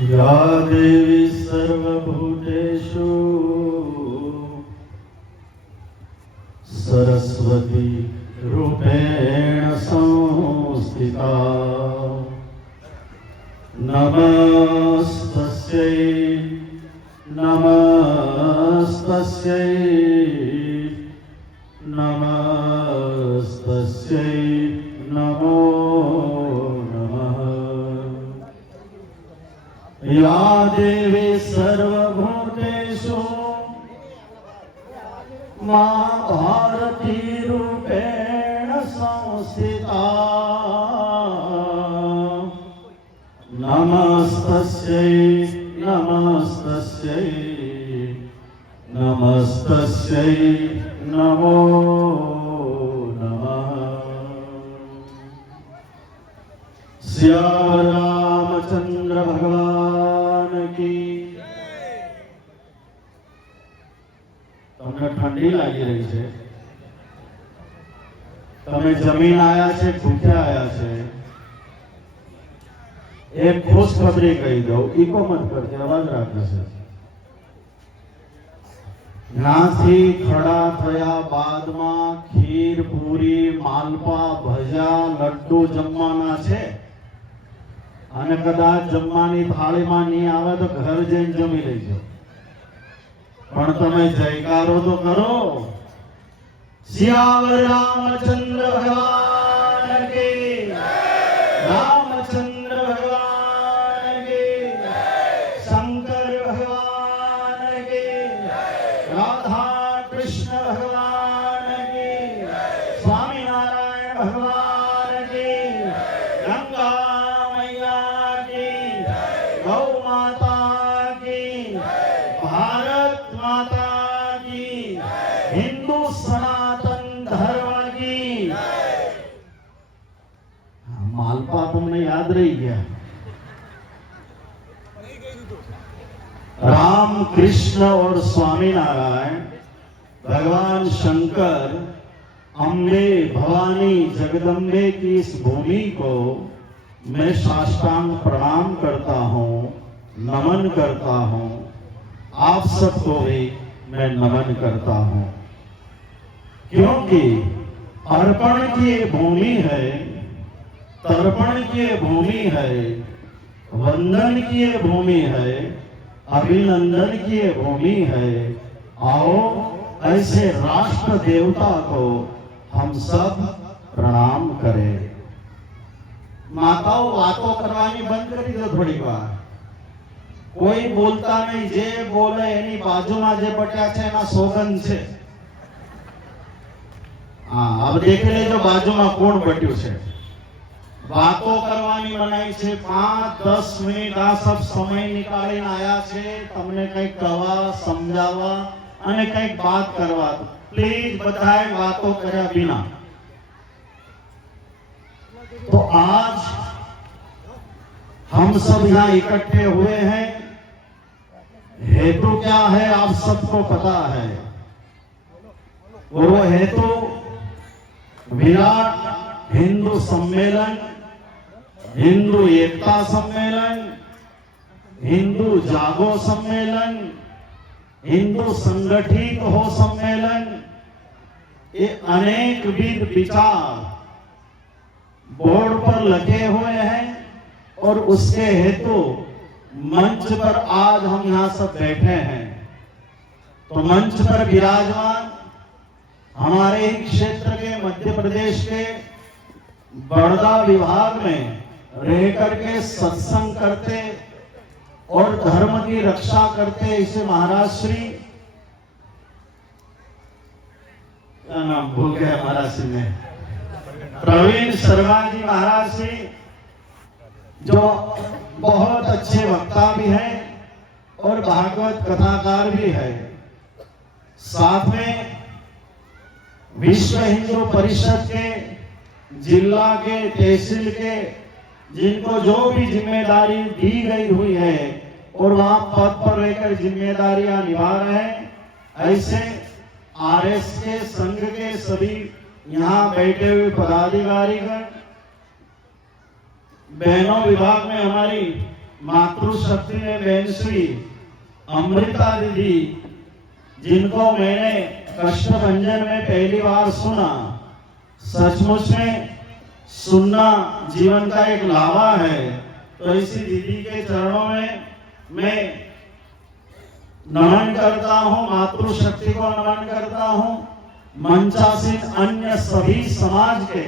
या देवी सर्वभूतेषु सरस्वती रूपेण संस्थिता नमस्तस्यै नमस्तस्यै नमस्तस्यै नमो या देवी सर्वभूतेषु मां भारती रूपेण संस्थिता नमस्तस्यै नमस्तस्यै नमस्तस्यै नमो नमः। श्री रामचंद्र भगवान की। તમને ઠંડી લાગી રહી છે, તમે જમીન આયા છે, ભૂખ્યા આયા છે। એક ખુશખબરી કહી દઉં, ઈકો મત કરજે, અવાજ રાખે છે। નાથી ખડા થયા બાદમાં ખીર પૂરી માલપા ભજા લડ્ડુ જમવાના છે અને કદાચ જમવાની થાળીમાં નહીં આવે તો ઘર જઈને જમી લેજો। પણ તમે જયકારો તો કરો। સિયાવર રામચંદ્ર ભગવાન की, रामचंद्र भगवान की, शंकर भगवान की, राधा कृष्ण भगवान की, स्वामी नारायण भगवान की, गंगा मैया की, गौ माता की, भारत माता की, हिंदू सनातन धर्म की। मालपा तुमने याद रही गया। राम कृष्ण और स्वामी नारायण, भगवान शंकर, अम्बे भवानी जगदम्बे की इस भूमि को मैं साष्टांग प्रणाम करता हूँ, नमन करता हूँ। आप सबको भी मैं नमन करता हूँ, क्योंकि अर्पण की ये भूमि है, तर्पण की ये भूमि है, वंदन की ये भूमि है, अभिनंदन की ये भूमि है। आओ ऐसे राष्ट्र देवता को हम सब प्रणाम करें। माताओं वातों करवानी बंद करी दो थोड़ी बार। कोई बोलता नहीं, जे बोले एनी बाजूમાં જે બટ્યા છે એના સોગંદ છે। હા, अब देख लेજો બાજુમાં કોણ બટ્યું છે। વાતો કરવાની મનાઈ છે। 5-10 મિનિટ આ सब સમય નીકાળીને આયા છે તમને કંઈક કહેવા, સમજાવવા અને કંઈક વાત કરવા। પ્લીઝ બધાએ વાતો કર્યા बिना। तो आज हम सब यहाँ इकट्ठे हुए हैं, हेतु क्या है आप सबको पता है। वो हेतु विराट हिंदू सम्मेलन, हिंदू एकता सम्मेलन, हिंदू जागो सम्मेलन, हिंदू संगठित हो सम्मेलन, ये अनेक विध विचार बोर्ड पर लगे हुए हैं और उसके हेतु मंच पर आज हम यहाँ सब बैठे हैं। तो मंच पर विराजमान हमारे ही क्षेत्र के मध्य प्रदेश के बड़ौदा विभाग में रह करके सत्संग करते और धर्म की रक्षा करते इसे महाराज श्री, क्या नाम भूल गया महाराज श्री ने, प्रवीण शर्मा जी महाराज श्री, जो बहुत अच्छे वक्ता भी हैं और भागवत कथाकार भी है। साथ में विश्व हिंदू परिषद के जिला के, तहसील के, जिनको जो भी जिम्मेदारी दी गई हुई है और वहां पद पर रहकर जिम्मेदारियां निभा रहे हैं, ऐसे आरएस के संघ के सभी यहाँ बैठे हुए पदाधिकारीगण, बहनों विभाग में हमारी मातृशक्ति में बहन श्री अमृता दीदी, जिनको मैंने कष्टभंजन में पहली बार सुना, सचमुच में सुनना जीवन का एक लावा है। तो इसी दीदी के चरणों में मैं नमन करता हूँ, मातृशक्ति को नमन करता हूँ। मंचासीन अन्य सभी समाज के,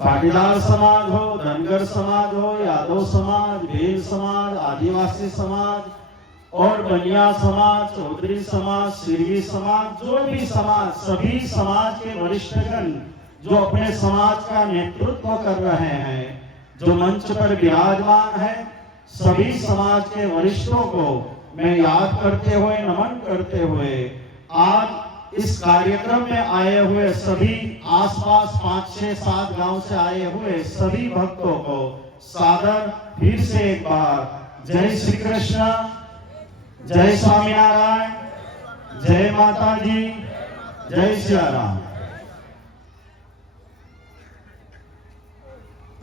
पाटीदार समाज हो, धनगर समाज हो, यादव समाज, भील समाज, आदिवासी समाज और बनिया समाज, चौधरी समाज, सिरवी समाज, जो भी समाज, सभी समाज के वरिष्ठगण जो अपने समाज का नेतृत्व कर रहे हैं, जो मंच पर विराजमान है, सभी समाज के वरिष्ठों को मैं याद करते हुए, नमन करते हुए, आज इस कार्यक्रम में आए हुए सभी आसपास 5, 6, 7 गांव से आए हुए सभी भक्तों को सादर फिर से एक बार जय श्री कृष्ण, जय स्वामीनारायण, जय माता जी, जय सिया राम।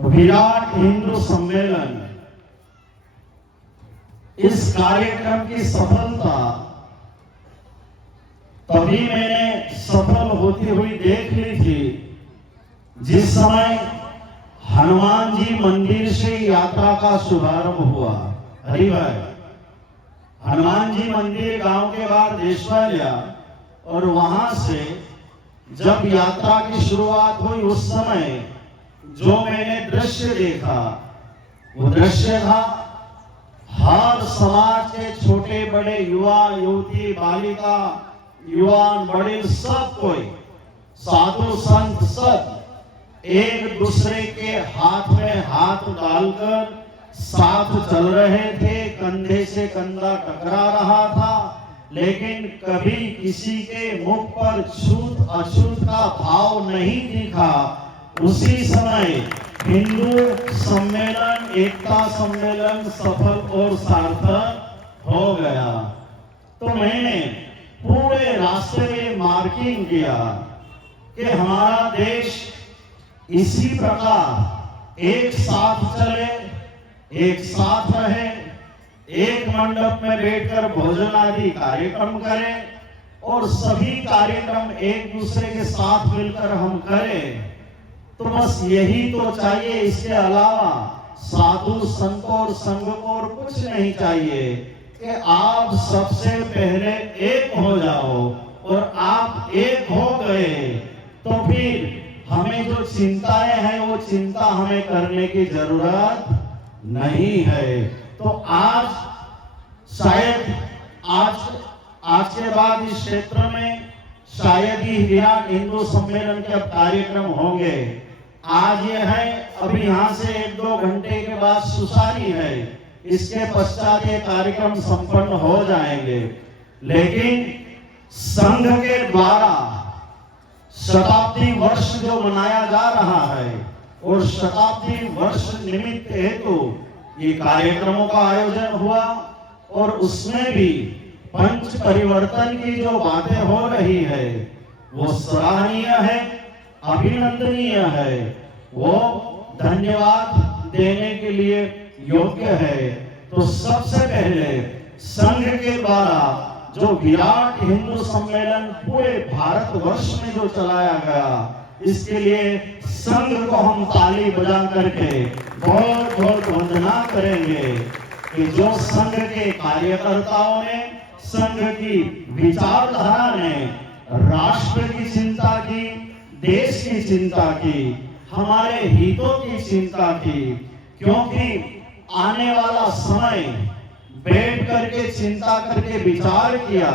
विराट हिंदू सम्मेलन, इस कार्यक्रम की सफलता तभी मैंने सफल होती हुई देख ली थी जिस समय हनुमान जी मंदिर से यात्रा का शुभारंभ हुआ। हरि भाई, हनुमान जी मंदिर गांव के बाहर देशवालिया, और वहां से जब यात्रा की शुरुआत हुई उस समय जो मैंने दृश्य देखा, वो दृश्य था हर समाज के छोटे बड़े, युवा युवती, बालिका, युवान, बड़े, सब कोई, साधु संत, सब एक दूसरे के हाथ में हाथ डालकर साथ चल रहे थे, कंधे से कंधा टकरा रहा था, लेकिन कभी किसी के मुख पर छूत अछूत का भाव नहीं दिखा। उसी समय हिंदू सम्मेलन, एकता सम्मेलन सफल और सार्थक हो गया। तो मैंने पूरे रास्ते में मार्किंग किया कि हमारा देश इसी प्रकार एक साथ चले, एक साथ रहे, एक मंडप में बैठकर भोजन आदि कार्यक्रम करें और सभी कार्यक्रम एक दूसरे के साथ मिलकर हम करें। तो बस यही तो चाहिए, इसके अलावा साधु संतों और संघ को और कुछ नहीं चाहिए कि आप सबसे पहले एक हो जाओ, और आप एक हो गए तो फिर हमें जो चिंताएं हैं वो चिंता हमें करने की जरूरत नहीं है। तो आज शायद आज के बाद इस क्षेत्र में शायद ही विराट हिंदू सम्मेलन के अब कार्यक्रम होंगे। आज ये है, अभी यहाँ से 1-2 घंटे के बाद सुसारी है, इसके पश्चात ये कार्यक्रम संपन्न हो जाएंगे। लेकिन संघ के द्वारा शताब्दी वर्ष जो मनाया जा रहा है और शताब्दी वर्ष निमित्त हेतु ये कार्यक्रमों का आयोजन हुआ, और उसमें भी पंच परिवर्तन की जो बातें हो रही है वो सराहनीय है, अभिनंदनीय है, वो धन्यवाद देने के लिए योग्य है। तो सबसे पहले संघ के द्वारा जो विराट हिंदू सम्मेलन पूरे भारतवर्ष में जो चलाया गया, इसके लिए संघ को हम ताली बजा करके बहुत बहुत वंदना करेंगे कि जो संघ के कार्यकर्ताओं ने, संघ की विचारधारा ने राष्ट्र की चिंता की, देश की चिंता की, हमारे हितों की चिंता की, क्योंकि आने वाला समय बैठ करके चिंता करके विचार किया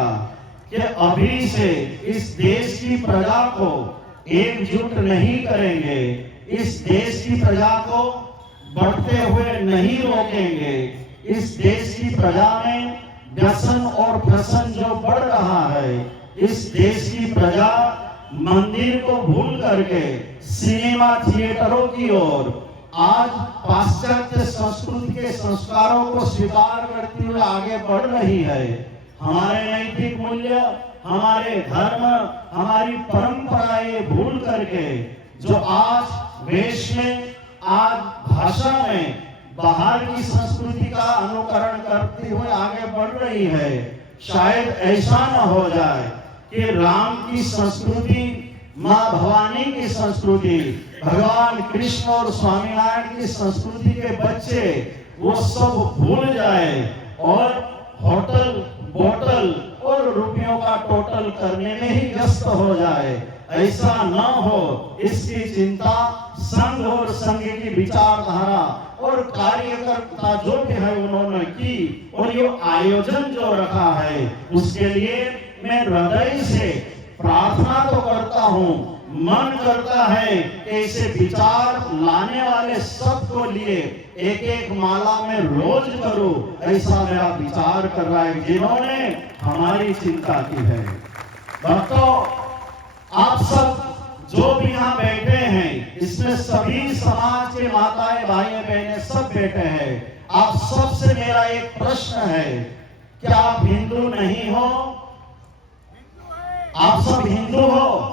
कि अभी से इस देश की प्रजा को एकजुट नहीं करेंगे, इस देश की प्रजा को बढ़ते हुए नहीं रोकेंगे, इस देश की प्रजा में व्यसन और प्रसन जो बढ़ रहा है, इस देश की प्रजा मंदिर को भूल करके सिनेमा थिएटरों की ओर, आज पाश्चात्य संस्कृति के संस्कारों को स्वीकार करती हुए आगे बढ़ रही है। हमारे नैतिक मूल्य, हमारे धर्म, हमारी परंपराएं भूल करके जो आज वेश में, आज भाषा में बाहर की संस्कृति का अनुकरण करते हुए आगे बढ़ रही है। शायद ऐसा न हो जाए कि राम की संस्कृति, माँ भवानी की संस्कृति, भगवान कृष्ण और स्वामीनारायण की संस्कृति के बच्चे वो सब भूल जाए और होटल, बोतल और रुपयों का टोटल करने में ही व्यस्त हो जाए। ऐसा न हो, इसकी चिंता संघ और संघ की विचारधारा और कार्यकर्ता जो भी है उन्होंने की, और ये आयोजन जो रखा है उसके लिए मैं हृदय से प्रार्थना तो करता हूँ। मन करता है कि ऐसे विचार लाने वाले सबको लिए एक एक माला में रोज करूं, ऐसा मेरा विचार कर रहा है जिन्होंने हमारी चिंता की है। भक्तों, आप सब जो भी यहाँ बैठे हैं, इसमें सभी समाज के माताएं, भाई बहनें सब बैठे हैं। आप सबसे मेरा एक प्रश्न है, क्या आप हिंदू नहीं हो? आप सब हिंदू हो?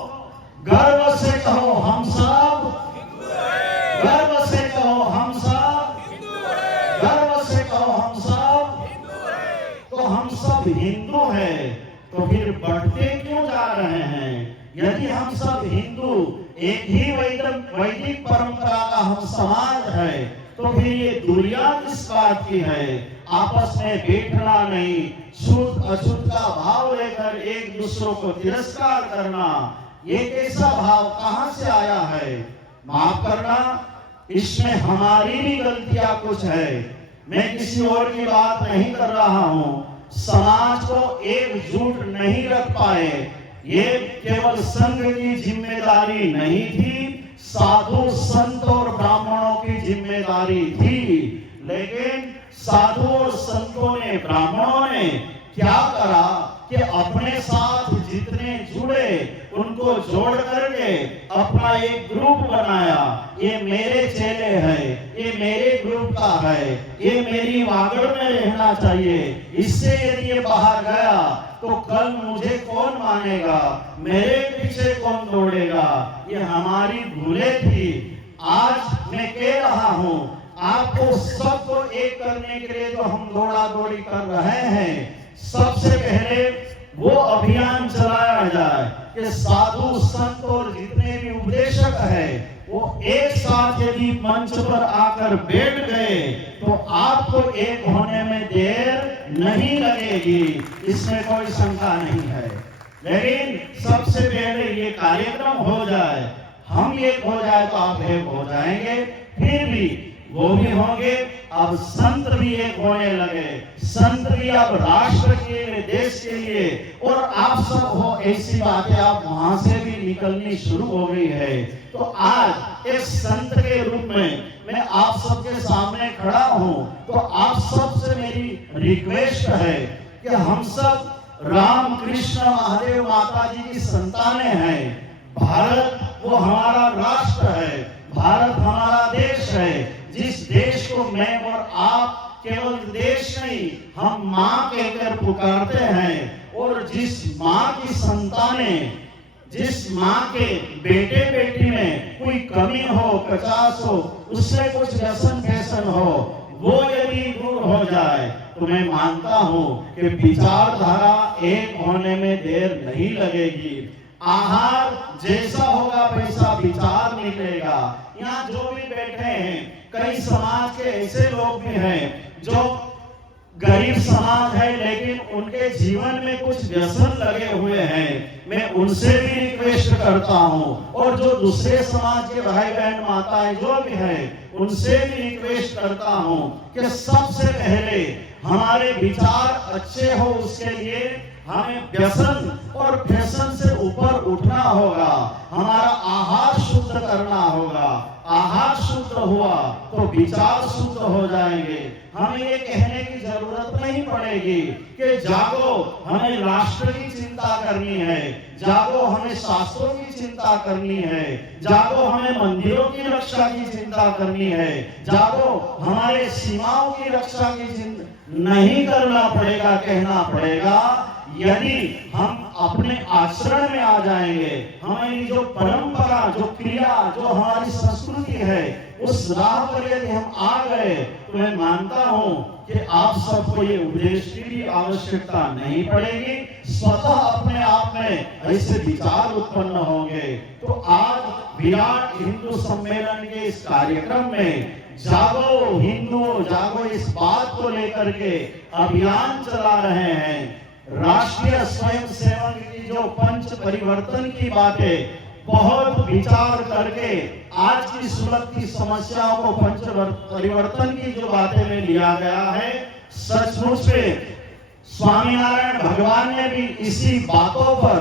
गर्व से कहो हम सब हिंदू हैं। गर्व से कहो हम सब हिंदू हैं। गर्व से कहो हम सब हिंदू हैं। तो हम सब हिंदू हैं, तो फिर बढ़ते क्यों जा रहे हैं? यदि हम सब हिंदू, एक ही वैदिक परंपरा का हम समाज है, तो फिर ये दुनिया किस बात की है? आपस में बैठना नहीं, शुद्ध अशुद्ध का भाव लेकर एक दूसरों को तिरस्कार करना, ये कैसा भाव कहां से आया है? माफ करना, इसमें हमारी भी गलतियां कुछ है। मैं किसी और की बात नहीं कर रहा हूं। समाज को एकजुट नहीं रख पाए, ये केवल संघ की जिम्मेदारी नहीं थी, साधु संत और ब्राह्मणों की जिम्मेदारी थी। लेकिन साधु और संतों ने, ब्राह्मणों ने क्या करा कि अपने साथ जितने जुड़े उनको जोड़ करके अपना एक ग्रुप बनाया। ये मेरे चेले हैं, ये मेरे ग्रुप का है, ये मेरी वागड़ में रहना चाहिए। इससे यदि ये बाहर गया तो कल मुझे कौन मानेगा, मेरे पीछे कौन दौड़ेगा? ये हमारी भूलें थी। आज मैं कह रहा हूं, आपको सबको एक करने के लिए जो हम दौड़ा दौड़ी कर रहे हैं, सबसे पहले वो अभियान चलाया जाए कि साधु संत और जितने भी उपदेशक है वो एक साथ यदि मंच पर आकर बैठ गए तो आपको एक होने में देर नहीं लगेगी, इसमें कोई शंका नहीं है। लेकिन सबसे पहले ये कार्यक्रम हो जाए, हम एक हो जाए तो आप एक हो जाएंगे, फिर भी वो भी होंगे। अब संत भी एक होने लगे, संत भी अब राष्ट्र के लिए, देश के लिए, और आप सब हो, ऐसी बातें आप वहां से भी निकलनी शुरू हो गई है। तो आज एक संत के रूप में मैं आप सबके सामने खड़ा हूं, तो आप सबसे मेरी रिक्वेस्ट है कि हम सब राम कृष्ण महादेव माता जी की संतानें हैं। भारत वो हमारा राष्ट्र है, भारत हमारा देश है, जिस देश को मैं और आप केवल देश नहीं, हम माँ कहकर पुकारते हैं। और जिस माँ की संतानें, जिस माँ के बेटे बेटी में कोई कमी हो, कचास हो, उससे कुछ व्यसन फैसन हो, वो यदि दूर हो जाए तो मैं मानता हूँ कि विचारधारा एक होने में देर नहीं लगेगी। आहार जैसा होगा वैसा विचार निकलेगा। यहाँ जो भी बैठे हैं, कई समाज के ऐसे लोग भी हैं जो गरीब समाज है, लेकिन उनके जीवन में कुछ व्यसन लगे हुए हैं। मैं उनसे भी रिक्वेस्ट करता हूँ, और जो दूसरे समाज के भाई बहन माताएं जो भी हैं, उनसे भी रिक्वेस्ट करता हूँ कि सबसे पहले हमारे विचार अच्छे हो, उसके लिए हमें व्यसन और फैशन से ऊपर उठना होगा। हमारा आहार शुद्ध करना होगा। आहार शुद्ध हुआ तो विचार शुद्ध हो जाएंगे। हमें ये कहने की जरूरत नहीं पड़ेगी कि जागो, हमें राष्ट्र की चिंता करनी है, जागो हमें शास्त्रों की चिंता करनी है, जागो हमें मंदिरों की रक्षा की चिंता करनी है, जागो हमारे सीमाओं की रक्षा की चिंता नहीं करना पड़ेगा, कहना पड़ेगा यदि हम अपने आचरण में आ जाएंगे, हमारी जो परंपरा, जो क्रिया, जो हमारी संस्कृति है, उस राह पर यदि हम आ गए, तो मैं मानता हूं कि आप सबको ये उपदेश की भी आवश्यकता नहीं पड़ेगी, स्वतः अपने आप में ऐसे विचार उत्पन्न होंगे। तो आज विराट हिंदू सम्मेलन के इस कार्यक्रम में जागो हिंदुओं जागो, इस बात को लेकर के अभियान चला रहे हैं। राष्ट्रीय स्वयंसेवक की जो पंच परिवर्तन की बातें बहुत विचार करके आज की सूरत की समस्याओं को पंच परिवर्तन की जो बातें में लिया गया है, सचमुच में स्वामीनारायण भगवान ने भी इसी बातों पर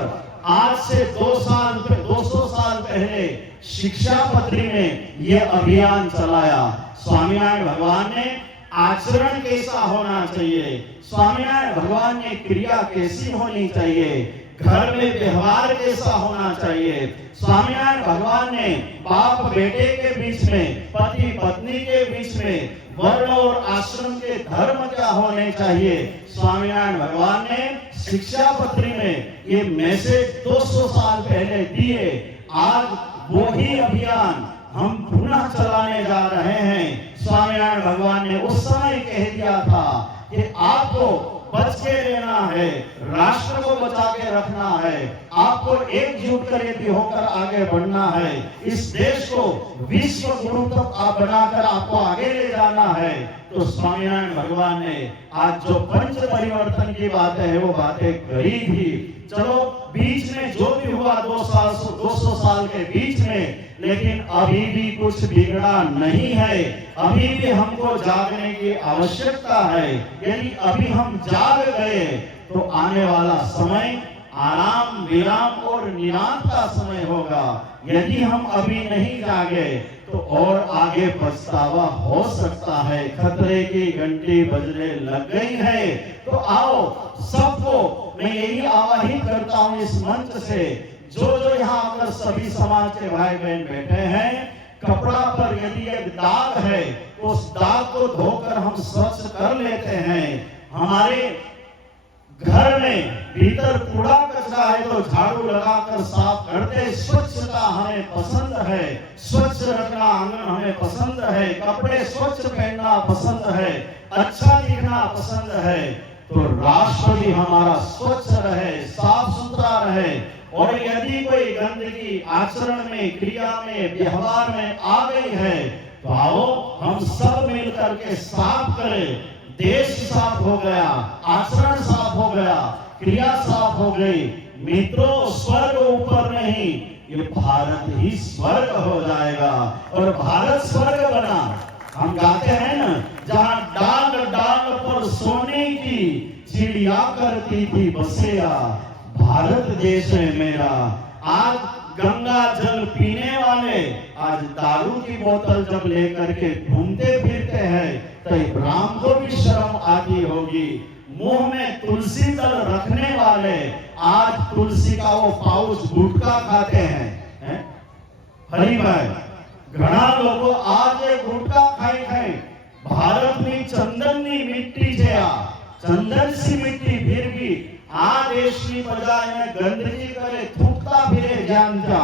आज से 200 साल पहले शिक्षापत्री में यह अभियान चलाया। स्वामीनारायण भगवान ने आचरण कैसा होना चाहिए, स्वामीनारायण भगवान ने क्रिया कैसी होनी चाहिए, घर में व्यवहार कैसा होना चाहिए, स्वामीनारायण भगवान ने बाप बेटे के बीच में, पति पत्नी के बीच में वर्ण और आश्रम के धर्म क्या होने चाहिए, स्वामीनारायण भगवान ने शिक्षापत्री में ये मैसेज 200 साल पहले दिए। आज वो ही अभियान हम पुनः चलाने जा रहे हैं। स्वामीनारायण भगवान ने उस समय कह दिया था कि आपको बच के रहना है, राष्ट्र को बचा के रखना है, आपको एकजुट करके होकर आगे बढ़ना है, इस देश को विश्व गुरु तक बनाकर आपको आगे ले जाना है। तो स्वामीनारायण भगवान ने आज जो पंच परिवर्तन की बातें है वो बातें करी थी। चलो बीच में जो भी हुआ 200 साल के बीच में, लेकिन अभी भी कुछ बिगड़ा नहीं है, अभी भी हमको जागने की आवश्यकता है। यदि अभी हम जाग गए तो आने वाला समय आराम, विराम और निरांत का समय होगा। यदि हम अभी नहीं जागे तो और आगे पछतावा हो सकता है। खतरे की घंटी बजने लग गई है। तो आओ सबको मैं यही आवाहित करता हूं इस मंच से, जो यहाँ आकर सभी समाज के भाई बहन बैठे हैं, कपड़ा पर यदि एक दाग है तो उस दाग को धोकर हम स्वच्छ कर लेते हैं। हमारे घर में भीतर कूड़ा कचरा है तो झाड़ू लगाकर साफ करते। स्वच्छता हमें पसंद है, स्वच्छ रखना आंगन हमें पसंद है, कपड़े स्वच्छ पहनना पसंद है, अच्छा दिखना पसंद है। तो राष्ट्र भी हमारा स्वच्छ रहे, साफ सुथरा रहे। और यदि कोई गंदगी आचरण में, क्रिया में, व्यवहार में आ गई है तो आओ हम सब मिलकर के साफ करें। देश साफ हो गया, आचरण साफ हो गया, क्रिया साफ हो गई। मित्रों, स्वर्ग ऊपर नहीं, ये भारत ही स्वर्ग हो जाएगा। और भारत स्वर्ग बना, हम गाते हैं ना, जहां डाल डाल पर सोने की चिड़िया करती थी बसेरा, भारत देश है मेरा। आज गंगा जल पीने वाले आज दारू की बोतल जब लेकर के घूमते फिरते हैं तो इब्राहिम को भी शर्म आती होगी। मुंह में तुलसी दल रखने वाले आज तुलसी का वो पाउच गुटखा खाते हैं। हरी भाई, घना लोग आज ये गुटखा खाए। भारत में चंदन मिट्टी जया, चंदन सी मिट्टी फिर भी आ देश की प्रजा ने गंदगी करे, थूकता फिरे जानता।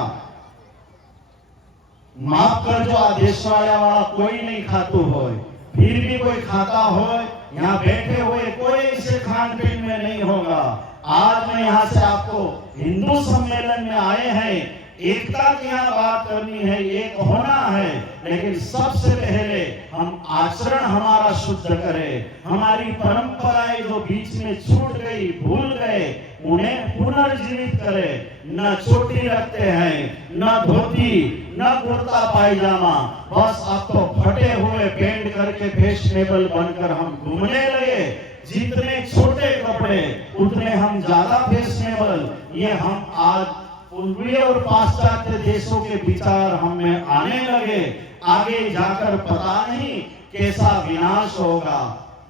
माफ कर जो आदेश वाला कोई नहीं खातू हो, फिर भी कोई खाता हो, यहाँ बैठे हुए कोई इसे खान पीन में नहीं होगा। आज मैं यहाँ से आपको हिंदू सम्मेलन में आए हैं, एकता की यहाँ बात करनी है, एक होना है। लेकिन सबसे पहले हम आचरण हमारा शुद्ध करें, हमारी परंपराएं जो बीच में छूट गई, भूल गए, उन्हें पुनर्जीवित करें। न चोटी रखते हैं, न धोती, न कुर्ता पायजामा, बस अब तो फटे हुए पेंट करके फैशनेबल बनकर हम घूमने लगे। जितने छोटे कपड़े उतने हम ज्यादा फैशनेबल। ये हम आज पूर्वी और पाश्चात्य देशों के विचार हम में आने लगे। आगे जाकर पता नहीं कैसा विनाश होगा।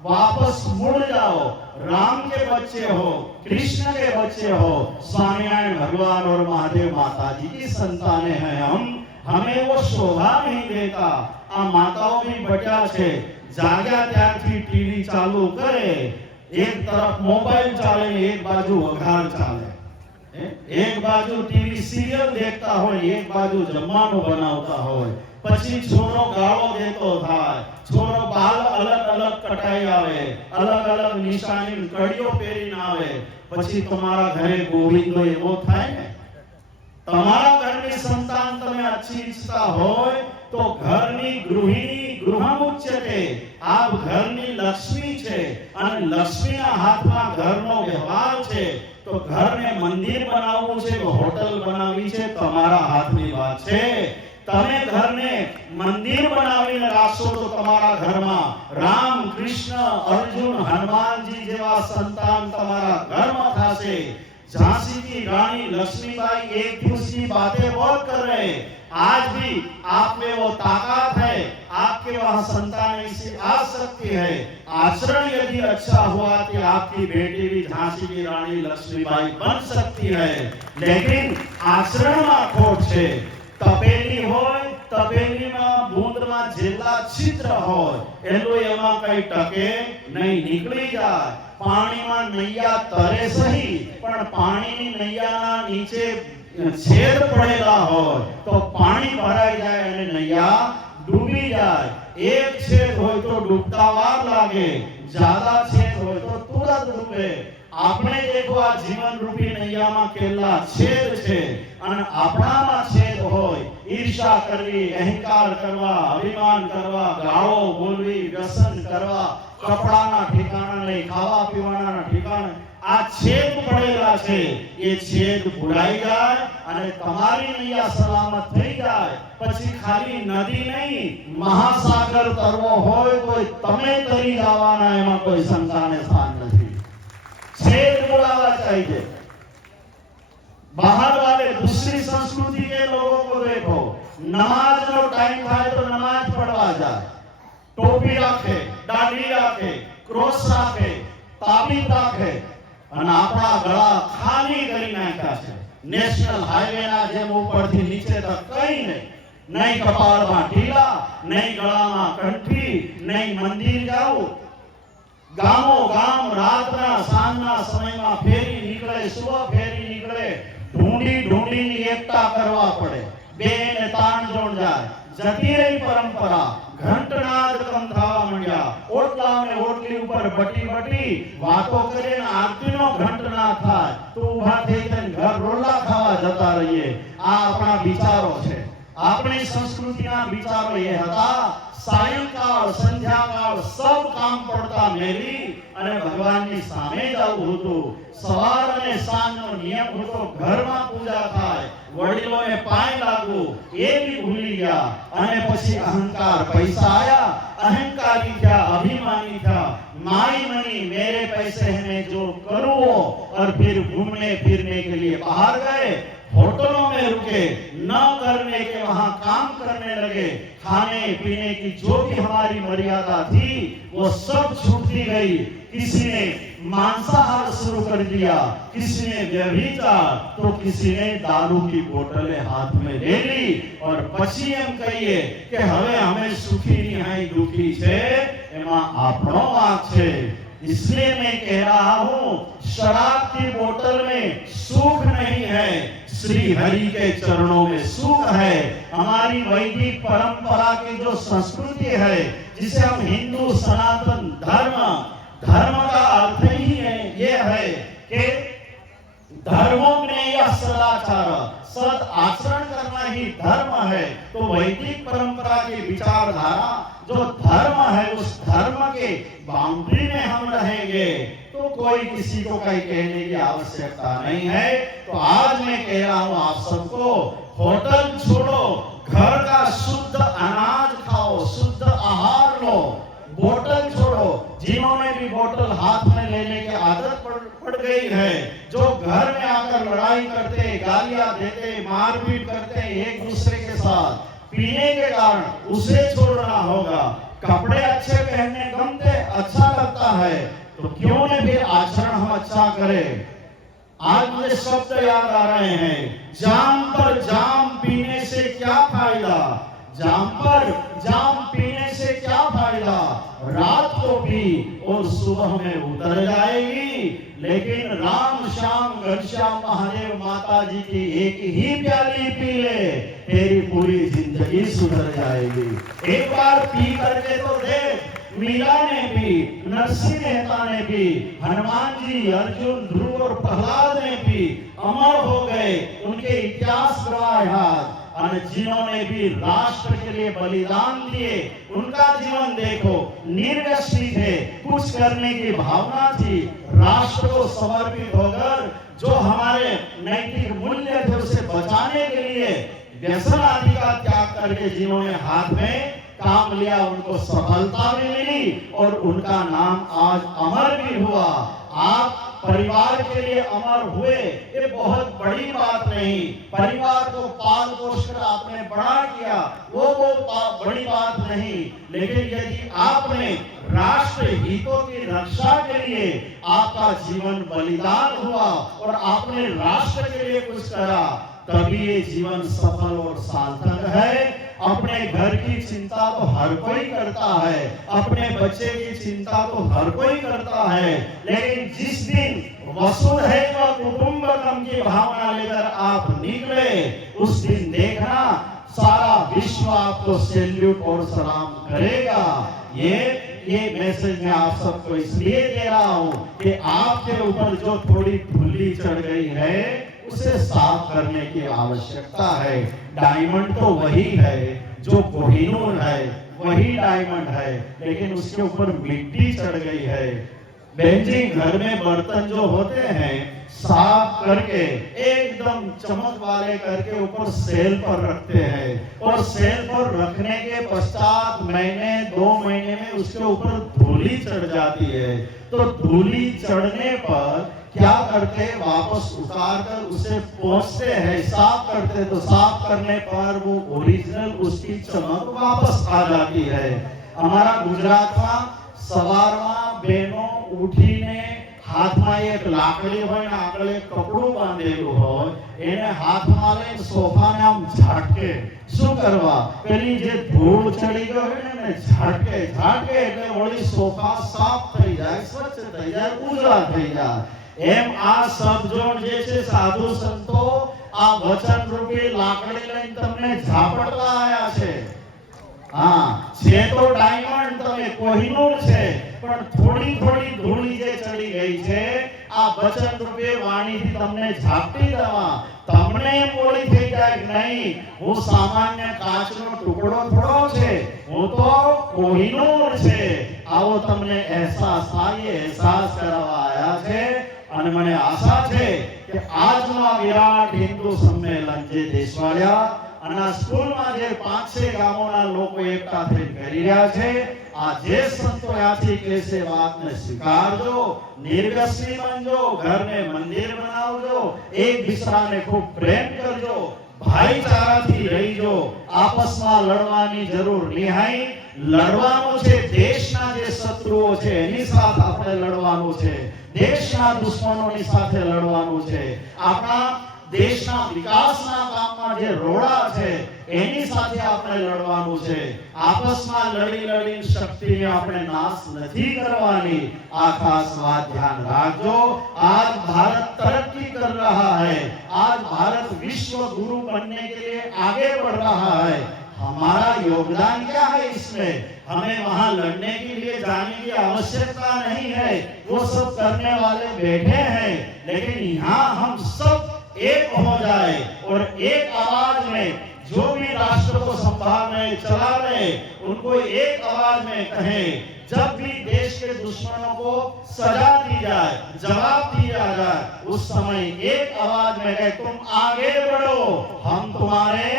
वापस मुड़ जाओ, राम के बच्चे हो, कृष्ण के बच्चे हो, स्वामीनारायण भगवान और महादेव माता जी की संतानें हैं हम। हमें वो शोभा नहीं देता। आ माताओं भी बचा छे, जाग्या त्यारथी टीवी चालू करे, એક તરફ મોબાઈલ ચાલે ને એક બાજુ વઘાર ચાલે, એક બાજુ ટીવી સિરિયલ દેખતા હોય, એક બાજુ જમવાનું બનાવતા હોય, પછી છોરો ગાળો દેતો થાય, છોરો બાલ અલગ અલગ કટાઈ આવે, અલગ અલગ નિશાની કડીઓ પહેરીને આવે, પછી તમારા ઘરે ગોવિંદો એવો થાય ને? તમારા ઘરની સંતાન તમે અચ્છી ઈચ્છતા હોય તો ઘરની ગૃહિણી ગૃહમુચ્યતે, આપ ઘરની લક્ષ્મી છે અને લક્ષ્મીના હાથમાં ઘરનો વ્યવહાર છે, તો ઘરને મંદિર બનાવવું છે કે હોટલ બનાવવી છે તમારા હાથની વાત છે. તમે ઘરને મંદિર બનાવીને રાખશો તો તમારા ઘરમાં રામ, કૃષ્ણ, અર્જુન, હનુમાનજી જેવા સંતાન તમારા ઘરમાં થશે. झांसी की रानी लक्ष्मीबाई एक दिन उसकी बातें बहुत कर रहे हैं. आज भी आप में वो ताकत है, आपके वहां संतान ऐसी आ सकती है. आचरण यदि अच्छा हुआ तो आपकी बेटी भी झांसी की रानी लक्ष्मीबाई बन सकती है. लेकिन आचरण में खोट है. तपेली होय, तपेलीમાં બૂંદમાં જેટલા છિદ્ર હોય એટલું એમાં કઈ ટકે નહીં, નીકળી જાય. પાણીમાં નૈયા તરે સહી પણ પાણીની નૈયાના નીચે છેદ પડેલા હોય તો પાણી ભરાઈ જાય અને નૈયા ડૂબી જાય. એક છેદ હોય તો ડૂબતા વાર લાગે, જ્યાદા છેદ હોય તો તુરંત ડૂબે. આપણે દેખો આ જીવન રૂપી નૈયામાં કેટલા છેદ છે અને આપણામાં છેદ હોય, ઈર્ષા કરવી, અહંકાર કરવા, અભિમાન કરવા, ગાળો બોલવી, વ્યસન કરવા, કપડાના ઠેકાણા નહીં, ખાવા પીવાના ઠેકાણા, આ છેદ પડેલા છે. એ છેદ ભૂલાઈ જાય અને તમારી નૈયા સલામત થઈ જાય. પછી ખાલી નદી નહીં, મહાસાગર તરવો હોય તો તમે તરી જવાના, એમાં કોઈ શંકાને સ્થાન નથી. छेद बुलावा चाहिए. बाहर वाले दूसरी संस्कृति के लोगों को देखो, नमाज नो टाइम થાય તો નમાજ પડવા જાય, ટોપી રાખે, દાઢી રાખે, ક્રોસ રાખે, તાબીત રાખે અને આપણા ગળા ખાલી કરી નાખ્યા છે. નેશનલ હાઈવે ના જેમ ઉપરથી નીચે તક કઈ નહીં, નહીં કપાળમાં ઢીલા, નહીં ગળામાં કંઠી, નહીં મંદિર જાવું. ગામો ગામ રાતના સાંજના સમયમાં ફેરી નીકળે, સુબહ ફેરી નીકળે, ઢૂંઢી ઢૂંઢીને એકતા કરવા પડે, બે ને તાણ જોડ જાય. જતી રહી પરંપરા, ઘંટનાદ કમ થવા માંડ્યા. ઓટલા ને ઓટલી ઉપર બટી બટી વાતો કરીને આરતીનો ઘંટનાદ થાય તો ઊભા થઈ જઈને ઘર રોટલા ખાવા જતા રહીએ. આ આપણા વિચારો છે. આપણી સંસ્કૃતિના વિચારો એ હતા, સાયંકાળ સંધ્યાકાળ સબ કામ પડતા મેલી અને ભગવાનની સામે જવું હતું. સવાર અને સાંજનો નિયમ હતો, ઘરમાં પૂજા થાય, વડીલોને પાય લાગવું, એ બી ભૂલી ગયા. અને પછી અહંકાર, પૈસા આયા, अहंकारी था, अभिमानी था, माई मनी मेरे पैसे हैं मैं जो करूं, और फिर घूमने फिरने के लिए बाहर गए, होटलों में रुके, न करने के वहां काम करने लगे. खाने पीने की जो भी हमारी मर्यादा थी वो सब छूटती गई. किसी ने मांसाहार शुरू कर दिया, किसी ने व्यभिचार, तो किसी ने दारू की बोतलें हाथ में ले ली. और પછી એમ કહીએ કે હવે અમે સુખી નહીં દુખી છે, એમાં આપણો વાંક છે. इसलिए मैं कह रहा हूं, शराब की बोतल में सुख नहीं है, श्री हरि के चरणों में सुख है. हमारी वैदिक परंपरा की जो संस्कृति है, जिसे हम हिंदू सनातन धर्म, धर्म का अर्थ ही है ये है कि धर्मों में यह सदाचार, सद आचरण करना ही धर्म है. तो वैदिक परंपरा की विचारधारा जो धर्म है, उस धर्म के बाउंड्री में हम रहेंगे तो कोई किसी को कहीं कहने की आवश्यकता नहीं है. तो आज मैं कह रहा हूं आप सबको, होटल छोड़ो, घर का शुद्ध अनाज खाओ, शुद्ध आहार लो, बोतल छोड़ो. जिन्होंने भी बोतल हाथ में लेने की आदत पड़ गई है, जो घर में आकर लड़ाई करते, गालियां देते, मारपीट करते एक दूसरे के साथ, पीने के कारण उसे छोड़ना होगा. कपड़े अच्छे पहनने गमते, अच्छा लगता है, तो क्यों न फिर आचरण हम अच्छा करें. आज मुझे शब्द याद आ रहे हैं, जाम पर जाम पीने से क्या फायदा, जाम पर जाम पीने से क्या फायदा. रात को भी और सुबह में उतर जाएगी, लेकिन राम श्याम घनश्याम महादेव माता जी की एक ही प्याली पी ले, तेरी पूरी जिंदगी सुधर जाएगी। एक बार पी करके तो देख, मीरा ने भी, नरसिंह मेहता ने भी, हनुमान जी, अर्जुन, ध्रुव और प्रहलाद ने भी अमर हो गए, उनके इतिहास गवाह। और जिन्होंने भी राष्ट्र के लिए बलिदान दिए, उनका जीवन देखो, निर्व्यसनी थे, कुछ करने की भावना थी, राष्ट्र को समर्पित होकर जो हमारे नैतिक मूल्य थे उसे बचाने के लिए व्यसन आदि का त्याग करके जिन्होंने हाथ में काम लिया, उनको सफलता भी मिली और उनका नाम आज अमर भी हुआ। आप परिवार के लिए अमर हुए, ये बहुत बड़ी बात नहीं। परिवार को पाल पोष कर आपने बड़ा किया, वो बड़ी बात नहीं, लेकिन यदि आपने राष्ट्र हितों की रक्षा के लिए आपका जीवन बलिदान हुआ और आपने राष्ट्र के लिए कुछ करा, तभी ये जीवन सफल और सार्थक है। अपने घर की चिंता तो हर कोई करता है, अपने बच्चे की चिंता तो हर कोई करता है, लेकिन जिस दिन वसुधैव कुटुंबकम की भावना लेकर आप निकले, उस दिन देखना सारा विश्व आपको सैल्यूट और सलाम करेगा। ये मैसेज मैं आप सबको इसलिए दे रहा हूं कि आपके ऊपर जो थोड़ी धूली चढ़ गई है उसे साफ करने की आवश्यकता है। डायमंड तो वही है, जो कोहिनूर है वही डायमंड है, लेकिन उसके ऊपर मिट्टी चढ़ गई है। बहन जी, घर में बर्तन जो होते हैं साफ करके एकदम चमक वाले करके ऊपर सेल पर रखते हैं, और सेल पर रखने के पश्चात महीने 2 महीने में उसके ऊपर धूली चढ़ जाती है। तो धूली चढ़ने पर क्या करते, वापस उतार कर उसे पोंछते हैं, साफ करते, तो साफ करने पर वो ओरिजिनल उसकी चमक वापस आ जाती है। हमारा गुजरात में सवारमा बहनों उठीने हाथમાં એક લાકડી હોય ને આગળ એક કપડું બાંધેલું હોય, એને હાથમાં લઈને સોફાને આમ ઝાટકે, શું કરવા, પેલી જે ધૂળ ચડી ગઈ હોય ને ઝાટકે એટલે વળી સોફા સાફ થઈ જાય, સ્વચ્છ થઈ જાય, ઉજળા થઈ જાય। એમ આ સદજોડ જે છે સાધુ સંતો આ વચન રૂપી લાકડી લઈને તમને ઝાપટવા આયા છે। हाँ, छे तो डायमंड तमे कोहिनूर छे, पण थोड़ी थोड़ी धूली जे चढ़ी गई छे, आ वचन रूपे वाणी थी तमने झापटी देवा, तमने मोड़ी થઈ જાય કે નહીં, હું સામાન્ય કાચનો ટુકડો થોડો છે, હું તો કોહિનૂર છે। આવો તમને અહેસાસ થાય, અહેસાસ કરાવવા આયા છે। અને મને આશા છે કે આજનો આ વિરાટ હિન્દુ સંમેલન જે દેશવાળા અને સ્કૂલમાં જે 5-6 ગામોના લોકો એકઠા થઈને કરી રહ્યા છે, આ જે સંતો આથી કે છે વાતને સ્વીકારજો, નિર્વ્યસની બનજો, ઘરને મંદિર બનાવજો, એક બીજાને ખૂબ પ્રેમ કરજો, ભાઈચારાથી રહીજો, આપસમાં લડવાની જરૂર નહીં। લડવાનું છે દેશના જે શત્રુઓ છે એની સાથે આપણે લડવાનું છે, દેશના દુશ્મનોની સાથે લડવાનું છે, આપણા દેશના વિકાસના કામમાં જે રોડા છે એની સાથે આપણે લડવાનું છે। આપસમાં લડી શક્તિને આપણે નાશ નથી કરવાની। આ ખાસ વાત ધ્યાન રાખજો। आज भारत तरक्की कर रहा है, आज भारत विश्व गुरु बनने के लिए आगे बढ़ रहा है। हमारा योगदान क्या है इसमें? हमें वहां लड़ने के लिए जाने की आवश्यकता नहीं है, वो सब करने वाले बैठे हैं, लेकिन यहाँ हम सब एक हो जाए और एक आवाज में जो भी राष्ट्र को संभालने चला रहे उनको एक आवाज में कहें। जब भी देश के दुश्मनों को सजा दी जाए, जवाब दिया जाए, उस समय एक आवाज में कहे तुम आगे बढ़ो, हम तुम्हारे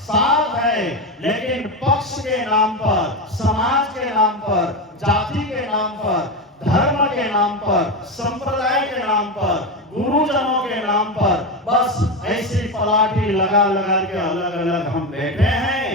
साथ है, लेकिन पक्ष के नाम पर, समाज के नाम पर, जाति के नाम पर, धर्म के नाम पर, संप्रदाय के नाम पर, गुरुजनों के नाम पर बस ऐसी पलाटी लगा के अलग अलग हम बैठे हैं।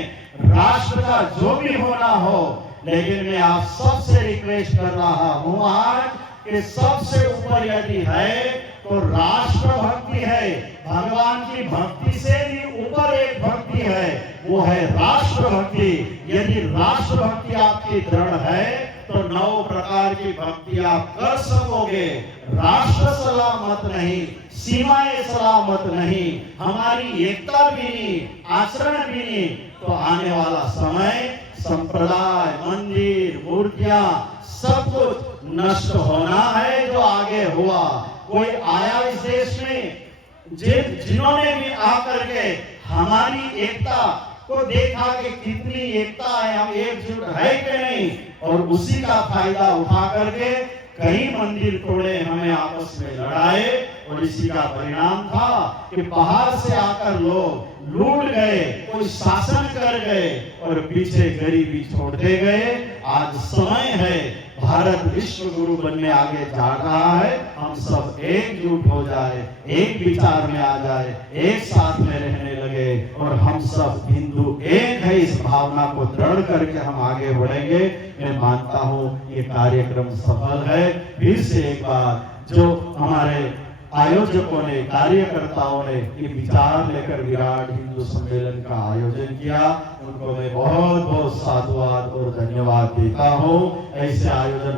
राष्ट्र का जो भी होना हो, लेकिन मैं आप सबसे रिक्वेस्ट कर रहा हूं आज कि सबसे ऊपर यदि है तो राष्ट्र भक्ति है, भगवान की भक्ति से भी ऊपर एक भक्ति है, वो है राष्ट्रभक्ति। यदि राष्ट्रभक्ति आपकी दृढ़ है तो 9 प्रकार की भक्ति आप कर सकोगे। राष्ट्र सलामत नहीं, सीमाएं सलामत नहीं, हमारी एकता भी नहीं, आचरण भी नहीं, तो आने वाला समय संप्रदाय, मंदिर, मूर्तियां सब कुछ नष्ट होना है। जो आगे हुआ, कोई आया इस देश में जिन्होंने भी आकर के हमारी एकता को देखा कि कितनी एकता है, हम एकजुट है कि नहीं, और उसी का फायदा उठा करके कई मंदिर तोड़े, हमें आपस में लड़ाए, और इसी का परिणाम था कि बाहर से आकर लोग लूट गए, कोई शासन कर गए और पीछे गरीबी छोड़ते गए। आज समय है, भारत विश्व गुरु बनने आगे जा रहा है। हम सब एकजुट हो जाए, एक विचार में आ जाए, एक साथ में रहने लगे, और हम सब हिंदू एक है, इस भावना को दृढ़ करके हम आगे बढ़ेंगे। मैं मानता हूँ ये कार्यक्रम सफल है। फिर से एक बार जो हमारे आयोजकों ने, कार्यकर्ताओं ने ये विचार लेकर विराट हिंदू सम्मेलन का आयोजन किया, उनको मैं बहुत बहुत साधुवाद और धन्यवाद देता हूँ। ऐसे आयोजन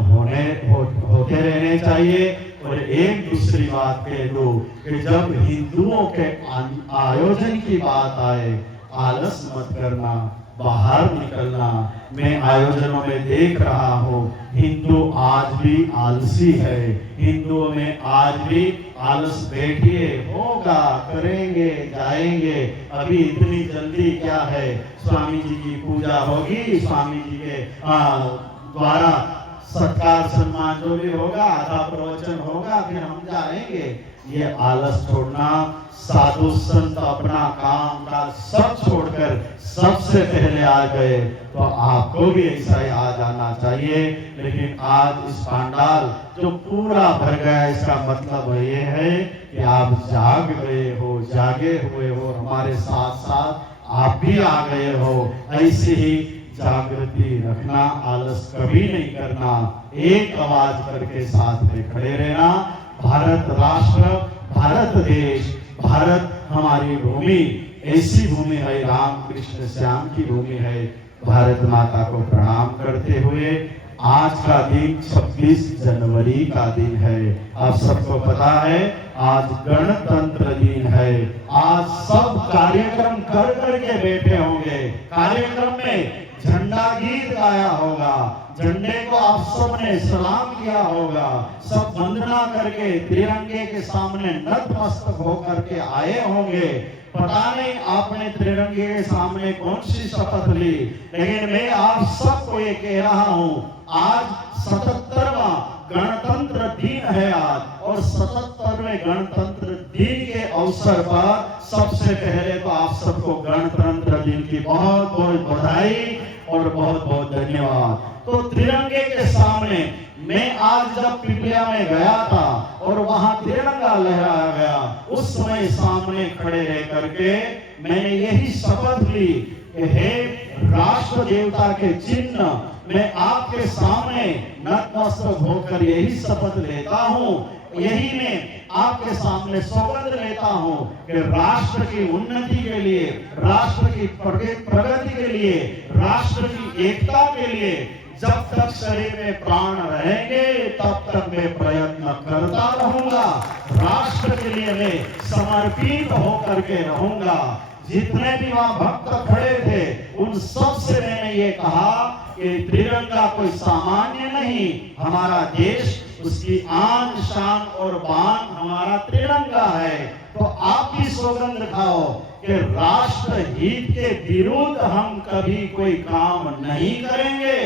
होते रहने चाहिए। और एक दूसरी बात कह दो कि जब हिंदुओं के आयोजन की बात आए, आलस मत करना, बाहर निकलना। मैं आयोजनों में देख रहा हूँ हिंदू आज भी आलसी है, हिंदुओं में आज भी आलस बैठिए, होगा, करेंगे, जाएंगे, अभी इतनी जल्दी क्या है, स्वामी जी की पूजा होगी, स्वामी जी के द्वारा सत्कार सम्मान जो भी होगा, आधा प्रवचन होगा, फिर हम जाएंगे। ये आलस छोड़ना, साधु संत अपना काम काज सब छोड़कर सबसे पहले आ गए, तो आपको भी ऐसा ही आ जाना चाहिए। लेकिन आज इस पंडाल जो पूरा भर गया, इसका मतलब ये है कि आप जाग गए हो, जागे हुए हो, हमारे साथ साथ आप भी आ गए हो। ऐसे ही जागृति रखना, आलस कभी नहीं करना, एक आवाज करके साथ में खड़े रहना। भारत राष्ट्र, भारत देश, भारत हमारी भूमि ऐसी भूमि है, राम कृष्ण श्याम की भूमि है। भारत माता को प्रणाम करते हुए आज का दिन 26 जनवरी का दिन है। आप सबको पता है आज गणतंत्र दिन है। आज सब कार्यक्रम कर करके बैठे होंगे, कार्यक्रम में झंडा गीत गाया होगा, झंडे को आप सबने सलाम किया होगा, सब वंदना करके तिरंगे के सामने नतमस्तक होकर के आए होंगे। पता नहीं आपने तिरंगे के सामने कौन सी शपथ ली, लेकिन मैं आप सबको ये कह रहा हूँ, आज 77वां गणतंत्र दिन है आज, और 77वें गणतंत्र दिन के अवसर पर सबसे पहले तो आप सबको गणतंत्र दिन की बहुत बहुत बधाई और बहुत बहुत धन्यवाद। तो तिरंगे के सामने मैं आज जब पिपलिया में गया था और वहां तिरंगा लहराया गया, उस समय सामने खड़े रह करके मैंने यही शपथ ली कि हे राष्ट्र देवता के चिन्ह, मैं आपके सामने नतमस्तक होकर यही शपथ लेता हूँ, यही मैं आपके सामने सौगंध लेता हूँ कि राष्ट्र की उन्नति के लिए, राष्ट्र की प्रगति के लिए, राष्ट्र की एकता के लिए जब तक शरीर में प्राण रहेंगे तब तक मैं प्रयत्न करता रहूंगा। राष्ट्र के लिए मैं समर्पित होकर के रहूंगा। जितने भी वहां भक्त खड़े थे उन सब से मैंने ये कहा कि तिरंगा कोई सामान्य नहीं, हमारा देश, उसकी आन शान और बान हमारा तिरंगा है। तो आप भी सौगंध खाओ कि राष्ट्र हित के विरुद्ध हम कभी कोई काम नहीं करेंगे।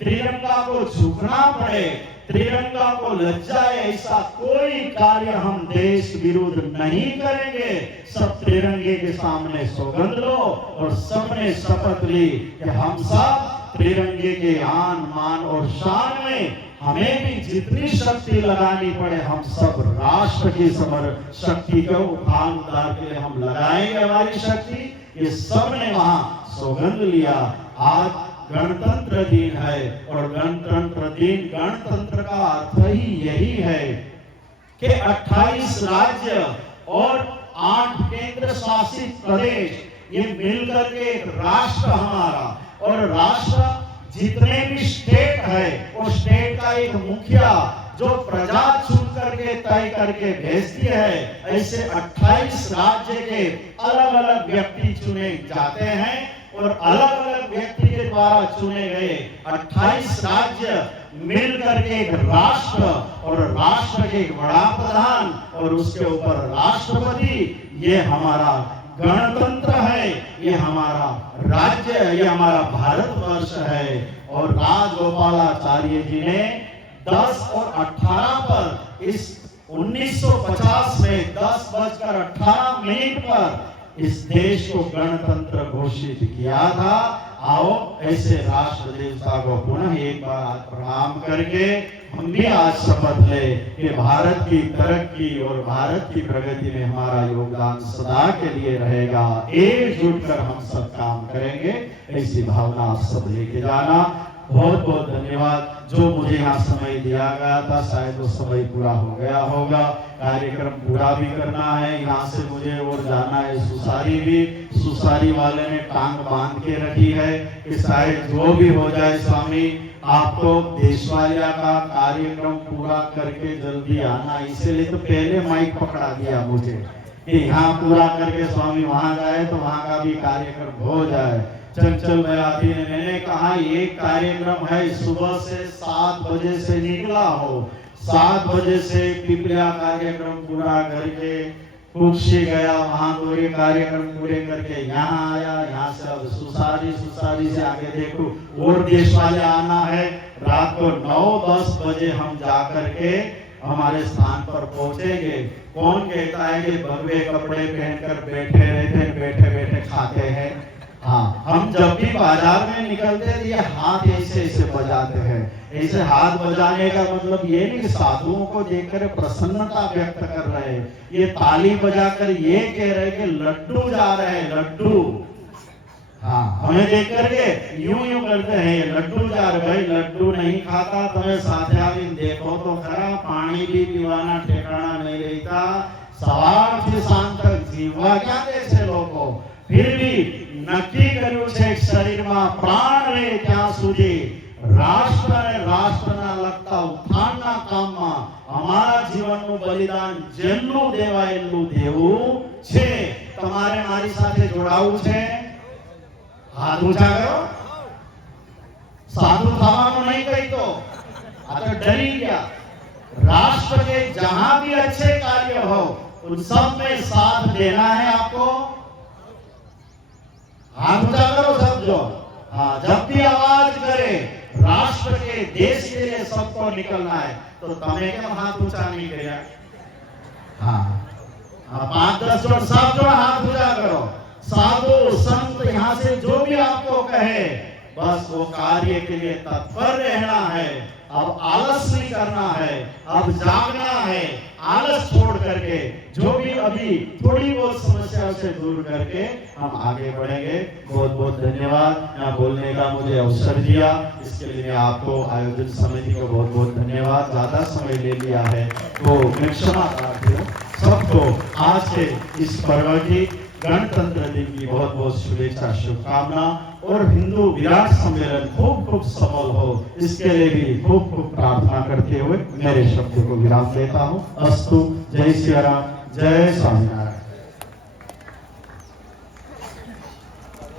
तिरंगा को झुकना पड़े, तिरंगा को लज्जाए, ऐसा कोई कार्य हम देश विरुद्ध नहीं करेंगे। सब तिरंगे के सामने सौगंध लो और सबने शपथ ली कि हम सब तिरंगे के आन मान और शान में हमें भी जितनी शक्ति लगानी पड़े हम सब राष्ट्र की शक्ति को उद्धार के लिए हम लगाएंगे हमारी शक्ति। ये सब ने वहां सौगंध लिया। आज गणतंत्र दिन है और गणतंत्र दिन, गणतंत्र का अर्थ ही यही है कि 28 राज्य और 8 केंद्र शासित प्रदेश ये मिलकर के एक राष्ट्र हमारा, और राष्ट्र जितने भी स्टेट है वो स्टेट का एक मुखिया जो प्रजा चुन करके तय करके भेजती है, ऐसे 28 राज्य के अलग अलग व्यक्ति चुने जाते हैं और अलग अलग व्यक्ति के द्वारा चुने गए 28 राज्य मिल करके एक राष्ट्र, और राष्ट्र के एक बड़ा प्रधान और उसके ऊपर राष्ट्रपति, ये हमारा गणतंत्र है, ये हमारा राज्य है, ये हमारा भारतवर्ष है। और राजगोपालाचार्य जी ने 10 और 18 पर इस 1950 में 10:18 पर इस देश को गणतंत्र घोषित किया था। आओ ऐसे राष्ट्र देवता को पुनः एक बार आज प्रणाम करके हम भी आज शपथ ले कि भारत की तरक्की और भारत की प्रगति में हमारा योगदान सदा के लिए रहेगा। एकजुट कर हम सब काम करेंगे, ऐसी भावना आप सब लेके जाना। बहुत बहुत धन्यवाद। जो मुझे यहाँ समय दिया गया था, शायद वो समय पूरा हो गया होगा। कार्यक्रम पूरा भी करना है, यहाँ से मुझे और जाना है सुसारी भी। सुसारी वाले ने टांग बांध के रखी है कि शायद जो भी हो जाए स्वामी, आपको देशवालिया का कार्यक्रम पूरा करके जल्दी आना, इसीलिए तो पहले माइक पकड़ा दिया मुझे कि यहाँ पूरा करके स्वामी वहां जाए तो वहां का भी कार्यक्रम हो जाए। चंचल बयाती ने मैंने कहा एक कार्यक्रम है, सुबह से 7 बजे से निकला हो, 7 बजे से पिपलिया कार्यक्रम पूरा करके कुक्षी गया, वहां तो ये कार्यक्रम पूरे करके यहाँ आया, यहाँ से अब सुसारी से आगे देखो और देश वाले आना है। रात को 9-10 बजे हम जा करके हमारे स्थान पर पहुंचेंगे। कौन कहता है कि भगवे कपड़े पहनकर बैठे रहते हैं, बैठे बैठे खाते हैं। हाँ, हम जब भी बाजार में निकलते हैं ये हाथ ऐसे ऐसे बजाते हैं। ऐसे हाथ बजाने का मतलब ये नहीं कि साधुओं को देखकर प्रसन्नता व्यक्त कर रहे हैं, ये ताली बजाकर ये कह रहे कि लड्डू जा रहे हैं, लड्डू। हाँ, हमें देख करके यूं करते हैं, ये लड्डू जा रहे। भाई लड्डू नहीं खाता तुम्हें साध्यावी देखो तो खरा, पानी भी पीवाना ठिकाना नहीं रहता, सवार से शाम तक जीवा क्या देशे लोगों। फिर भी नक्की કર્યું છે શરીરમાં પ્રાણ રે ત્યાં સુધી રાષ્ટ્રના લગતા ઉત્થાનના કામમાં અમારા જીવનનું બલિદાન જેટલું દેવાય એટલું દેવું છે। તમારે મારી સાથે જોડાવું છે? હાથ ઊંચા કરો। સાધુ થવાનું નહીં કહીતો, આ તો ડરી ગયા। राष्ट्र के जहां भी अच्छे कार्य हो उन सब में साथ देना है आपको। हाथ ऊंचा करो सब जो। हाँ, जब भी आवाज करे राष्ट्र के देश के लिए सबको निकलना है तो तमें क्या हाथ ऊंचा नहीं किया? हाँ, 5-10 जोड़ सब जोड़ हाथ ऊंचा करो। साधु संत यहाँ से जो भी आपको कहे बस वो कार्य के लिए तत्पर रहना है। अब आलस नहीं करना है, अब जागना है। आलस छोड़ करके जो भी अभी थोड़ी बहुत समस्याओं से दूर करके हम आगे बढ़ेंगे। बहुत बहुत धन्यवाद यहाँ बोलने का मुझे अवसर दिया, इसके लिए मैं आपको आयोजन समिति को बहुत बहुत धन्यवाद। ज्यादा समय ले लिया है तो मैं क्षमा प्रार्थी हूँ सबको। आज के इस पर्व की गणतंत्र दिन की बहुत बहुत शुभेच्छा शुभकामना, और हिंदू विराट सम्मेलन खूब खूब सफल हो इसके लिए भी खूब खूब प्रार्थना करते हुए मेरे शब्द को विराम देता हूँ। अस्तु। जय श्री राम, जय स्वामीनारायण।